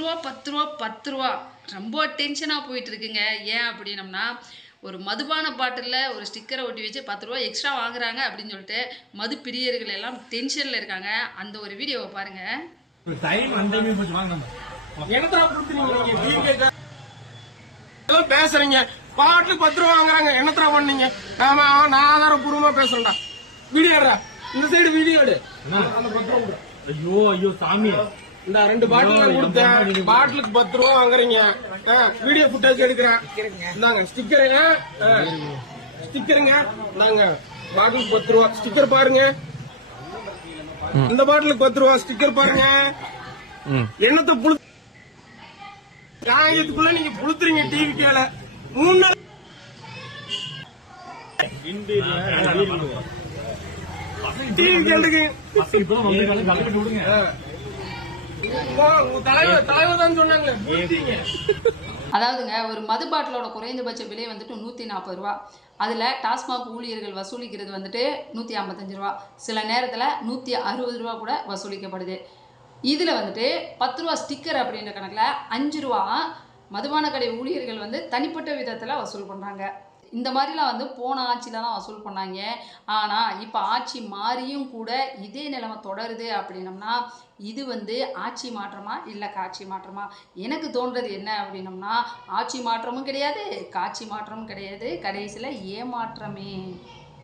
ரூபா 10 ரூபா 10 ரூபா ரொம்ப டென்ஷனாக போயிட்டு இருக்குங்க. ஏன் அப்படின்னம்னா, ஒரு மதுபான பாட்டிலில் ஒரு ஸ்டிக்கரை ஒட்டி வச்சு 10 ரூபா எக்ஸ்ட்ரா வாங்குறாங்க அப்படின்னு சொல்லிட்டு மது பிரியர்கள் எல்லாம் டென்ஷனில் இருக்காங்க. அந்த ஒரு வீடியோவை பாருங்க. பேசுறீங்க பாட்டுக்கு 10 ரூபா வாங்குறாங்க, என்னத்தரா பண்ணீங்க? நாம நான் ஆதாரப்பூர்வமா பேசுறேன்டா. வீடியோ இந்த சைடு வீடியோ எடு. ஐயோ ஐயோ சாமி, இந்த 2 பாட்டில் கொடுத்தேன், பாட்டிலுக்கு 10 ரூபா வாங்குறீங்க. வீடியோ ஃபுட்டேஜ் எடுக்கிறேன். இந்தாங்க ஸ்டிக்கருங்க, ஸ்டிக்கருங்க இந்தாங்க. பாட்டிலுக்கு 10 ரூபா ஸ்டிக்கர் பாருங்க. இந்த பாட்டிலுக்கு 10 ரூபா ஸ்டிக்கர் பாருங்க. என்னத்தை புழு காயத்துக்குள்ள நீங்க புளுத்துறீங்க. டிவி கேல 3 நாள் டிவி கேளுக்கு தலைவர் தான் சொன்னாங்க. அதாவதுங்க, ஒரு மது பாட்டிலோட குறைந்தபட்ச விலை வந்துட்டு 140 ரூபா. அதில் டாஸ்மாக் ஊழியர்கள் வசூலிக்கிறது வந்துட்டு 155 ரூபா, சில நேரத்தில் 160 ரூபா கூட வசூலிக்கப்படுது. இதில் வந்துட்டு 10 ரூபா ஸ்டிக்கர் அப்படின்ற கணக்கில் 5 ரூபா மதுபான கடை ஊழியர்கள் வந்து தனிப்பட்ட விதத்தில் வசூல் பண்ணுறாங்க. இந்த மாதிரிலாம் வந்து போன ஆட்சியில் தான் வசூல் பண்ணாங்க. ஆனால் இப்போ ஆட்சி மாறியும் கூட இதே நிலைமை தொடருது அப்படின்னம்னா, இது வந்து ஆட்சி மாற்றமா இல்லை காட்சி மாற்றமா? எனக்கு தோன்றது என்ன அப்படின்னம்னா, ஆட்சி மாற்றமும் கிடையாது, காட்சி மாற்றமும் கிடையாது, கடைசியில் ஏமாற்றமே.